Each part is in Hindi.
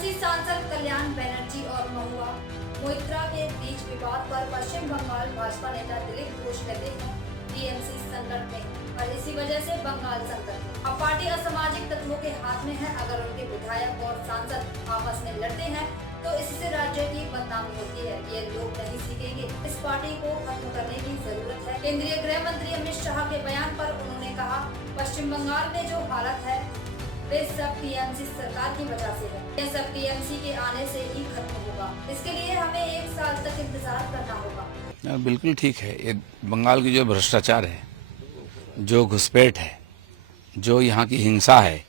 टीएमसी सांसद कल्याण बनर्जी और महुआ मोइत्रा के बीच विवाद पर पश्चिम बंगाल भाजपा नेता दिलीप घोष कहते हैं टीएमसी संकट में और इसी वजह से बंगाल संकट। अब पार्टी असामाजिक तत्वों के हाथ में है। अगर उनके विधायक और सांसद आपस में लड़ते हैं तो इससे राज्य की बदनामी होती है। ये लोग नहीं सीखेंगे। इस पार्टी को खत्म करने की जरूरत है। केंद्रीय गृह मंत्री अमित शाह के बयान पर उन्होंने कहा, पश्चिम बंगाल में जो हालत है वे सब टीएमसी सरकार की वजह से है। ये सब टीएमसी के आने से ही खत्म होगा। इसके लिए हमें 1 साल तक इंतजार करना होगा। बिल्कुल ठीक है। ये बंगाल की जो भ्रष्टाचार है, जो घुसपैठ है, जो यहाँ की हिंसा है,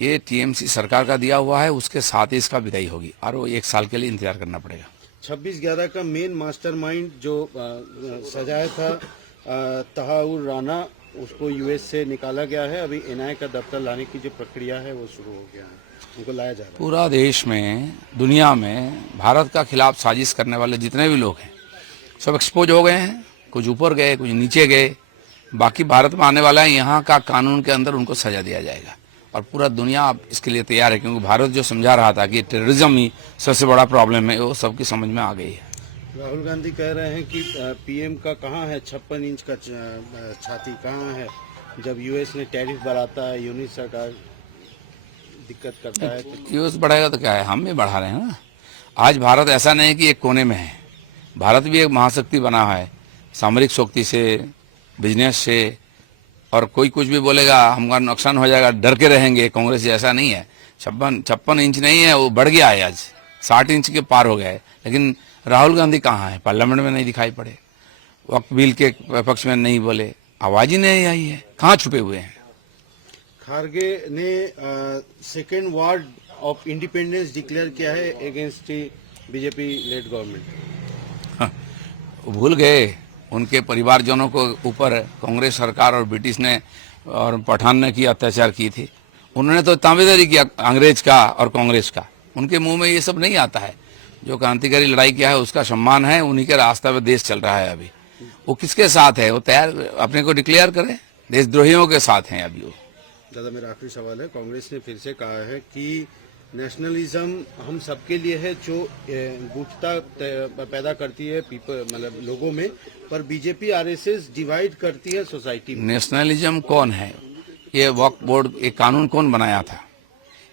ये टीएमसी सरकार का दिया हुआ है। उसके साथ ही इसका विदाई होगी और वो 1 साल के लिए इंतजार करना पड़ेगा। 26/11 का मेन मास्टरमाइंड जो सजाया था तहाउर राना, उसको यूएस से निकाला गया है। अभी एनआईए का दफ्तर लाने की जो प्रक्रिया है वो शुरू हो गया है, उनको लाया जा रहा है। पूरा देश में, दुनिया में भारत का खिलाफ साजिश करने वाले जितने भी लोग हैं सब एक्सपोज हो गए हैं। कुछ ऊपर गए, कुछ नीचे गए। बाकी भारत में आने वाला है, यहाँ का कानून के अंदर उनको सजा दिया जाएगा और पूरा दुनिया अब इसके लिए तैयार है, क्योंकि भारत जो समझा रहा था कि टेररिज्म ही सबसे बड़ा प्रॉब्लम है, वो सबकी समझ में आ गई है। राहुल गांधी कह रहे हैं कि पीएम का कहाँ है 56 इंच का छाती, कहाँ है? जब यूएस ने टैरिफ बढ़ाता है, यूनिट सरकार दिक्कत करता है। यूएस बढ़ाएगा तो क्या है, हम भी बढ़ा रहे हैं ना। आज भारत ऐसा नहीं कि एक कोने में है। भारत भी एक महाशक्ति बना है, सामरिक शक्ति से, बिजनेस से, और कोई कुछ भी बोलेगा हमारा नुकसान हो जाएगा, डर के रहेंगे। कांग्रेस ऐसा नहीं है। 56 इंच नहीं है, वो बढ़ गया है, आज 60 इंच के पार हो गया है। लेकिन राहुल गांधी कहाँ है? पार्लियामेंट में नहीं दिखाई पड़े, वक्त बिल के पक्ष में नहीं बोले, आवाज ही नहीं आई है। कहाँ छुपे हुए हैं? खारगे ने second ward of independence declare किया है अगेंस्ट बीजेपी लेड गवर्नमेंट। भूल गए उनके परिवारजनों को ऊपर कांग्रेस सरकार और ब्रिटिश ने और पठान ने की अत्याचार की थी। उन्होंने तो ताबेदारी किया अंग्रेज का और कांग्रेस का। उनके मुंह में ये सब नहीं आता है। जो क्रांतिकारी लड़ाई किया है उसका सम्मान है। उन्हीं के रास्ते पे देश चल रहा है। अभी वो किसके साथ है? वो तैयार अपने को डिक्लेयर करे। देशद्रोहियों के साथ हैं अभी वो। दादा, मेरा आखिरी सवाल है। कांग्रेस ने फिर से कहा है कि नेशनलिज्म हम सबके लिए है, जो गुटता पैदा करती है मतलब लोगों में, पर बीजेपी आरएसएस डिवाइड करती है सोसाइटी में। नेशनलिज्म कौन है? ये वक्फ बोर्ड, ये कानून कौन बनाया था?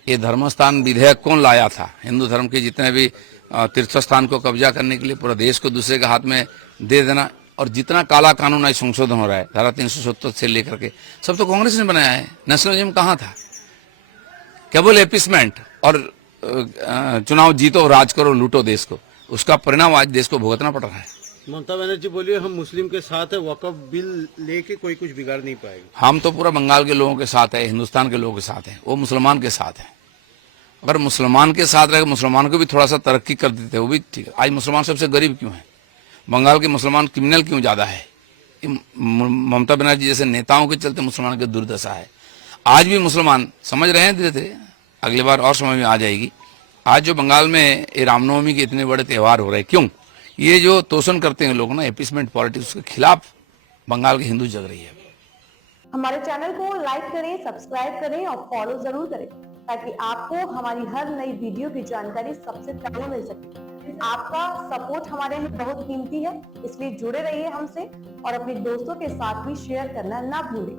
ये धर्मस्थान विधेयक कौन लाया था? हिंदू धर्म के जितने भी तीर्थ स्थान को कब्जा करने के लिए पूरा देश को दूसरे के हाथ में दे देना, और जितना काला कानून आज संशोधन हो रहा है धारा 370 से लेकर के, सब तो कांग्रेस ने बनाया है। नेशनलिज्म कहाँ था? केवल एपिसमेंट और चुनाव जीतो, राज करो, लूटो देश को। उसका परिणाम आज देश को भुगतना पड़ रहा है। ममता बनर्जी बोलिए हम मुस्लिम के साथ है, वक्फ बिल लेके कोई कुछ बिगाड़ नहीं पाएगा। हम तो पूरा बंगाल के लोगों के साथ है, हिंदुस्तान के लोगों के साथ है। वो मुसलमान के साथ है। अगर मुसलमान के साथ रहे, मुसलमान को भी थोड़ा सा तरक्की कर देते, वो भी ठीक है। आज मुसलमान सबसे गरीब क्यों है? बंगाल के मुसलमान क्रिमिनल क्यों ज्यादा है? ममता बनर्जी जैसे नेताओं के चलते मुसलमान की दुर्दशा है। आज भी मुसलमान समझ रहे हैं, धीरे धीरे अगली बार और समझ में आ जाएगी। आज जो बंगाल में ये रामनवमी के इतने बड़े त्यौहार हो रहे हैं, क्यों? ये जो तोषण करते हैं लोग ना, एपिसमेंट पॉलिटिक्स के खिलाफ बंगाल की हिंदू जग रही है। हमारे चैनल को लाइक करें, सब्सक्राइब करें और फॉलो जरूर करें, ताकि आपको हमारी हर नई वीडियो की जानकारी सबसे पहले मिल सके। आपका सपोर्ट हमारे लिए बहुत कीमती है, इसलिए जुड़े रहिए हमसे और अपने दोस्तों के साथ भी शेयर करना ना भूलें।